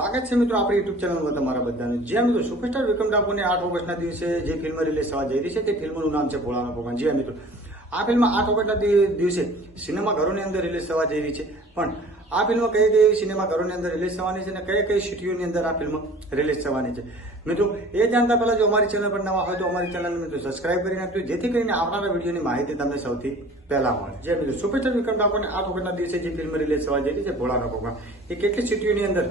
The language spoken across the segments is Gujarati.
સ્વાગત છે મિત્રો આપણી યુટ્યુબ ચેનલમાં તમારા બધાનું. જે મિત્રો, સુપરસ્ટાર વિક્રમ ઠાકોરની આઠ ઓગસ્ટના દિવસે જે ફિલ્મ રિલીઝ થવા જઈ રહી છે તે ફિલ્મનું નામ છે ભોળાનો ભગવાન. જે મિત્રો, આ ફિલ્મ આઠ ઓગસ્ટના દિવસે દિવસે સિનેમાઘરોની અંદર રિલીઝ થવા જઈ રહી છે. પણ આ ફિલ્મ કઈ કઈ સિનેમાઘરોની અંદર રિલીઝ થવાની છે અને કઈ કઈ સિટીઓની અંદર આ ફિલ્મ રિલીઝ થવાની છે? મિત્રો, એ જાણતા પહેલા જો અમારી ચેનલ પર નવા હોય તો અમારી ચેનલને મિત્રો સબસ્ક્રાઇબ કરી નાખજો, જેથી કરીને આવનારા વિડીયોની માહિતી તમને સૌથી પહેલા મળે. જે મિત્રો સુપરસ્ટાર વિક્રમ ઠાકોરને આ વખતના દિવસે જે ફિલ્મ રિલીઝ થવા જઈ છે, ભોળાનો ભગવાન એ કેટલી સિટીઓની અંદર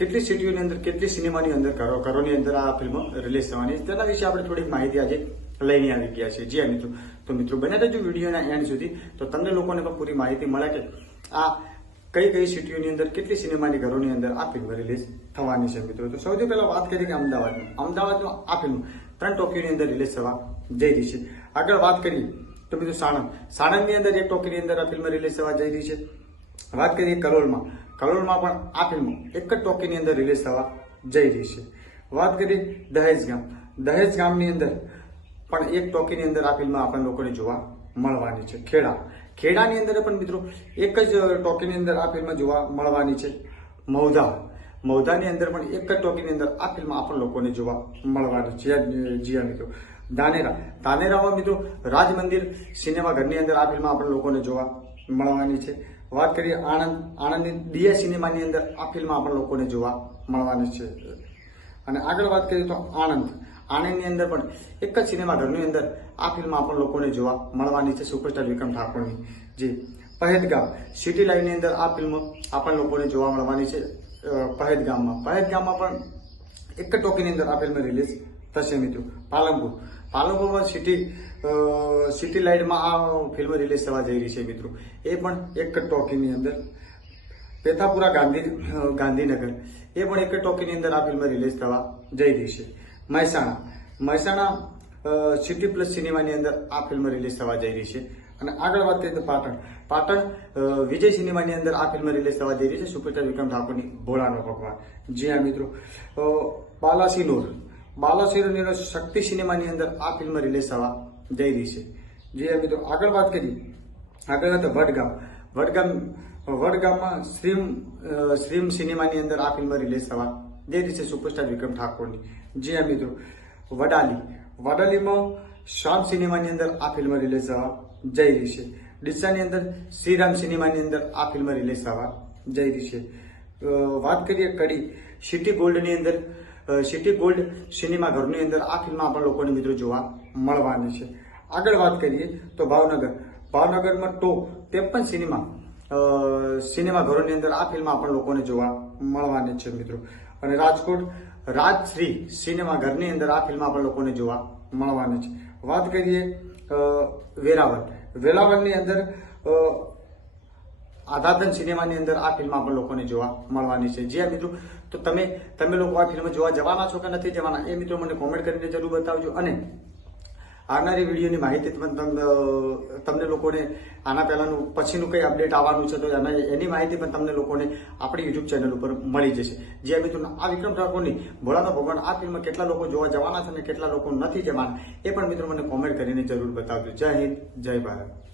કેટલી સિટીઓની અંદર, કેટલી સિનેમાની અંદર, ઘરો, ઘરોની અંદર આ ફિલ્મ રિલીઝ થવાની છે? તેના વિશે આપણે થોડીક માહિતી આજે લઈને આવી ગયા છે જે મિત્રો. તો મિત્રો, બને રહેજો વિડીયોના એન્ડ સુધી. તો તમને લોકોને પણ પૂરી માહિતી મળે કે આ કઈ કઈ સિટીઓની અંદર, કેટલી સિનેમાની ઘરોની અંદર આ ફિલ્મ રિલીઝ થવાની છે મિત્રો? તો સૌથી પહેલા વાત કરીએ કે અમદાવાદની. અમદાવાદમાં આ ફિલ્મ ત્રણ ટોકીઓની અંદર રિલીઝ થવા જઈ રહી છે. આગળ વાત કરીએ તો મિત્રો સાણંદ. સાણંદની અંદર એક ટોકીની અંદર આ ફિલ્મ રિલીઝ થવા જઈ રહી છે. વાત કરીએ કલોલમાં. કલોલમાં પણ આ ફિલ્મ એક જ ટોકીની અંદર રિલીઝ થવા જઈ રહી છે. વાત કરીએ દહેજ ગામ. દહેજ ગામની અંદર પણ એક ટોકીની અંદર આ ફિલ્મ આપણે લોકોને જોવા મળવાની છે. ખેડા. ખેડાની અંદર પણ મિત્રો એક જ ટોકીની અંદર આ ફિલ્મ જોવા મળવાની છે. મૌધા મૌધાની અંદર પણ એક જ ટોકીની અંદર આ ફિલ્મ આપણ લોકોને જોવા મળવાની છે. જી હા, મિત્રો. દાનેરા. દાનેરામાં મિત્રો રાજ મંદિર સિનેમા ઘરની અંદર આ ફિલ્મ આપણ લોકોને જોવા મળવાની છે. વાત કરીએ આણંદ, આણંદની ડીએ સિનેમાની અંદર આ ફિલ્મ આપણ લોકોને જોવા મળવાની છે. અને આગળ વાત કરીએ તો આણંદ. આણંદની અંદર પણ એક જ સિનેમા ઘરની અંદર આ ફિલ્મ આપણ લોકોને જોવા મળવાની છે. સુપરસ્ટાર વિક્રમ ઠાકોરની જે પહેદગામ સિટી લાઈનની અંદર આ ફિલ્મ આપણ લોકોને જોવા મળવાની છે. પહેદગામમાં પહેદગામમાં પણ એક જ ટોકીની અંદર આ ફિલ્મ રિલીઝ થશે મિત્રો. પાલનપુર. પાલનપુરમાં સિટી સિટી લાઇટમાં આ ફિલ્મ રિલીઝ થવા જઈ રહી છે મિત્રો. એ પણ એક જ ટોકીની અંદર. પેથાપુરા ગાંધી ગાંધીનગર. એ પણ એક ટોકીની અંદર આ ફિલ્મ રિલીઝ થવા જઈ રહી છે. મહેસાણા. મહેસાણા સિટી પ્લસ સિનેમાની અંદર આ ફિલ્મ રિલીઝ થવા જઈ રહી છે. અને આગળ વાત કરીએ તો પાટણ. પાટણ વિજય સિનેમાની અંદર આ ફિલ્મ રિલીઝ થવા જઈ રહી છે સુપરસ્ટાર વિક્રમ ઠાકોરની ભોળાનો ભગવાન. જી હા, મિત્રો. બાલાસિનોર. બાલાસિનોર શક્તિ સિનેમાની અંદર આ ફિલ્મ રિલીઝ થવા જઈ રહી છે. જી હા, મિત્રો. આગળ વાત કરીએ. આગળ વાત વડગામ. વડગામ વડગામમાં શ્રીમ શ્રીમ સિનેમાની અંદર આ ફિલ્મ રિલીઝ થવા જઈ રીતે સુપરસ્ટાર વિક્રમ ઠાકોરની જી હા મિત્રો વડાલી. વડાલીમાં શ્યામ સિનેમાની અંદર આ ફિલ્મ રિલીઝ થવા જઈ રહી છે. ડીસાની અંદર શ્રીરામ સિનેમાની અંદર આ ફિલ્મ રિલીઝ થવા જઈ રહી છે. વાત કરીએ કડી. સિટી ગોલ્ડની અંદર સિટી ગોલ્ડ સિનેમા ઘરની અંદર આ ફિલ્મ આપણા લોકોને મિત્રો જોવા મળવાની છે. આગળ વાત કરીએ તો ભાવનગર. ભાવનગરમાં ટો ત્રેપન સિનેમા સિનેમા ઘરોની અંદર આ ફિલ્મ આપણા લોકોને જોવા મળવાની છે મિત્રો. અને રાજકોટ રાજશ્રી સિનેમા ઘરની અંદર આ ફિલ્મ આપણે લોકોને જોવા મળવાની છે. વાત કરીએ વેરાવળ. વેરાવળની અંદર આધાધન સિનેમાની અંદર આ ફિલ્મ આપણે લોકોને જોવા મળવાની છે. જે મિત્રો, તો તમે તમે લોકો આ ફિલ્મ જોવા જવાના છો કે નથી જવાના? એ મિત્રો મને કોમેન્ટ કરીને જરૂર બતાવજો અને આવનારી વિડીયોની માહિતી પણ તમને લોકોને આના પહેલાનું પછીનું કંઈ અપડેટ આવવાનું છે તો એના માહિતી પણ તમને લોકોને આપણી યુટ્યુબ ચેનલ ઉપર મળી જશે. જે મિત્રો આ વિક્રમ ઠાકોરની ભોળાનો ભગવાન, આ ફિલ્મ કેટલા લોકો જોવા જવાના છે અને કેટલા લોકો નથી જવાના, એ પણ મિત્રો મને કોમેન્ટ કરીને જરૂર બતાવજો. જય હિન્દ, જય ભારત.